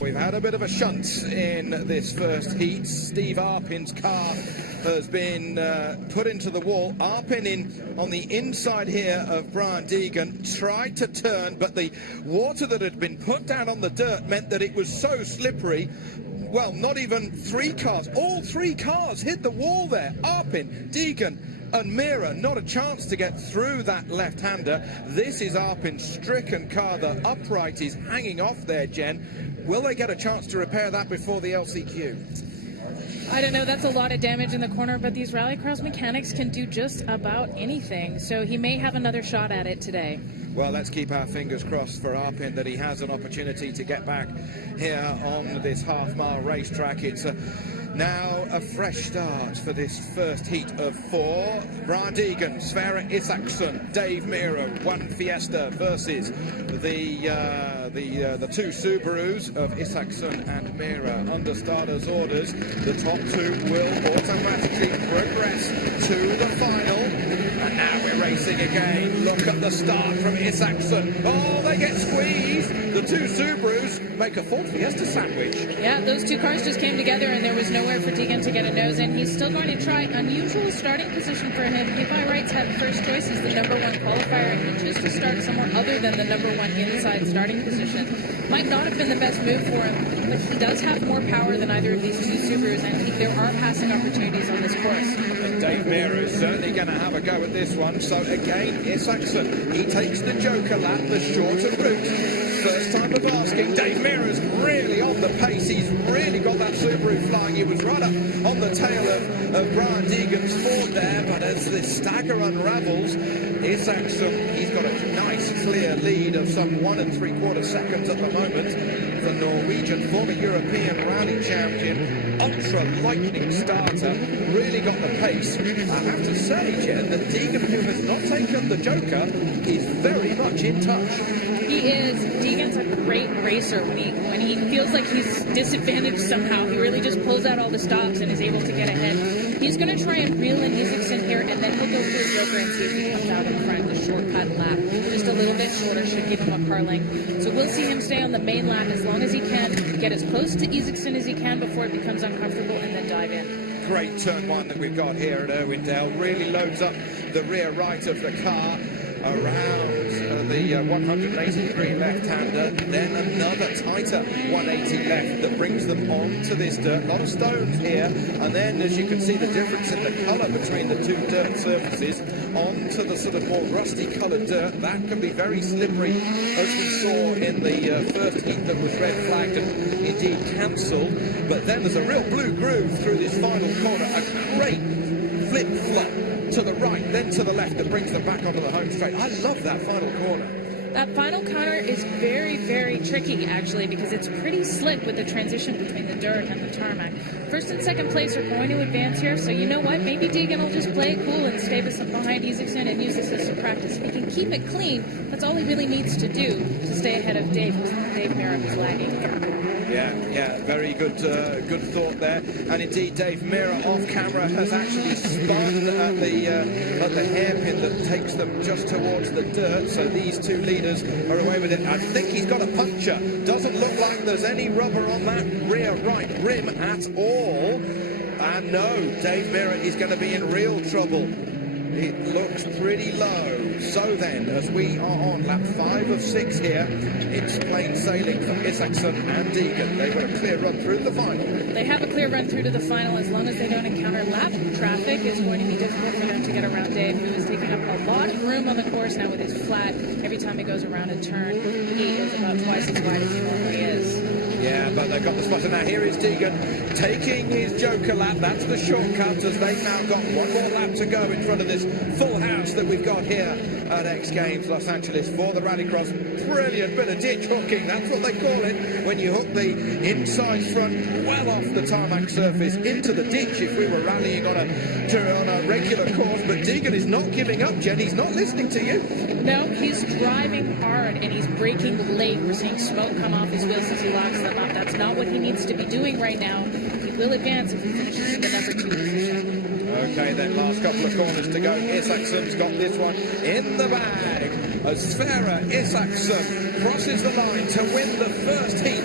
We've had a bit of a shunt in this first heat. Steve Arpin's car has been put into the wall. Arpin in on the inside here of Brian Deegan, tried to turn, but the water that had been put down on the dirt meant that it was so slippery. Well, not even three cars, all three cars hit the wall there. Arpin, Deegan and Mira, not a chance to get through that left-hander. This is Arpin's stricken car. The upright is hanging off there, Jen. Will they get a chance to repair that before the LCQ? I don't know, that's a lot of damage in the corner, but these Rallycross mechanics can do just about anything, so he may have another shot at it today. Well, let's keep our fingers crossed for Arpin that he has an opportunity to get back here on this half-mile racetrack. It's now a fresh start for this first heat of four. Brian Deegan, Sverre Isaksson, Dave Mira, one Fiesta versus the two Subarus of Isaksson and Mira. Under starters' orders, the top two will automatically progress to the final. And now we're racing again. Look at the start from Isaksson. Oh, they get squeezed. The two Subarus make a Ford Fiesta sandwich. Yeah, those two cars just came together and there was nowhere for Deegan to get a nose in. He's still going to try. Unusual starting position for him. He by rights had first choice as the #1 qualifier and he chose to start somewhere other than the #1 inside starting position. Might not have been the best move for him, but he does have more power than either of these two Subarus, and there are passing opportunities on this course. And Dave Mira is certainly going to have a go at this one. So again, Isaksson, he takes the Joker lap, the shorter route. First time of asking. Dave Mira's really on the pace. He's really got that Subaru flying. He was right up on the tail of Brian Deegan's Ford there, but as the stagger unravels, Isaksson, he's got a nice clear lead of some 1 3/4 seconds at the moment. The Norwegian former European rally champion, ultra lightning starter, really got the pace. I have to say, Jen, that Deegan, who has not taken the Joker, is very much in touch. He is. Deegan's a great racer. When he feels like he's disadvantaged somehow, he really just pulls out all the stops and is able to get ahead. He's going to try and reel in Isaksson here, and then he'll go for his Joker and see if he comes out in front. The shortcut lap, just a little bit shorter, should give him a car length. So we'll see him stay on the main lap as long as he can, get as close to Isaksson as he can before it becomes uncomfortable, and then dive in. Great turn one that we've got here at Irwindale. Really loads up the rear right of the car around the 180-degree left-hander, then another tighter 180 left that brings them onto this dirt. A lot of stones here, and then as you can see the difference in the colour between the two dirt surfaces onto the sort of more rusty-coloured dirt. That can be very slippery, as we saw in the first heat that was red flagged and indeed cancelled. But then there's a real blue groove through this final corner, a great flip-flop to the right, then to the left, that brings them back onto the home straight. I love that final corner. That final corner is very, very tricky, actually, because it's pretty slick with the transition between the dirt and the tarmac. First and second place are going to advance here, so you know what? Maybe Deegan will just play it cool and stay behind Isaksson and use this as some practice. If he can keep it clean, that's all he really needs to do to stay ahead of Dave Mira, who's lagging. Yeah, very good good thought there. And indeed, Dave Mira off camera has actually spun at the hairpin that takes them just towards the dirt. So these two leaders are away with it. I think he's got a puncture. Doesn't look like there's any rubber on that rear right rim at all. And no, Dave Mira is going to be in real trouble. It looks pretty low. So then, as we are on lap 5 of 6 here, it's plain sailing for Isaksson and Deegan. They've got a clear run through the final. They have a clear run through to the final as long as they don't encounter lap traffic. It's going to be difficult for them to get around Dave, who is taking up a lot of room on the course now with his flat. Every time he goes around a turn, he is about twice as wide as he normally is. Yeah, but they've got the spotter now. Here is Deegan taking his Joker lap. That's the shortcut, as they've now got one more lap to go in front of this full house that we've got here at X Games Los Angeles for the Rallycross. Brilliant bit of ditch hooking. That's what they call it when you hook the inside front well off the tarmac surface into the ditch if we were rallying on a regular course. But Deegan is not giving up, Jen. He's not listening to you. No, he's driving hard and he's braking late. We're seeing smoke come off his wheels as he locks them up. That's not what he needs to be doing right now. He will advance if he finishes in the #2 position. Okay, then last couple of corners to go. Isaksson's got this one in the bag. As Sverre Isaksson crosses the line to win the first heat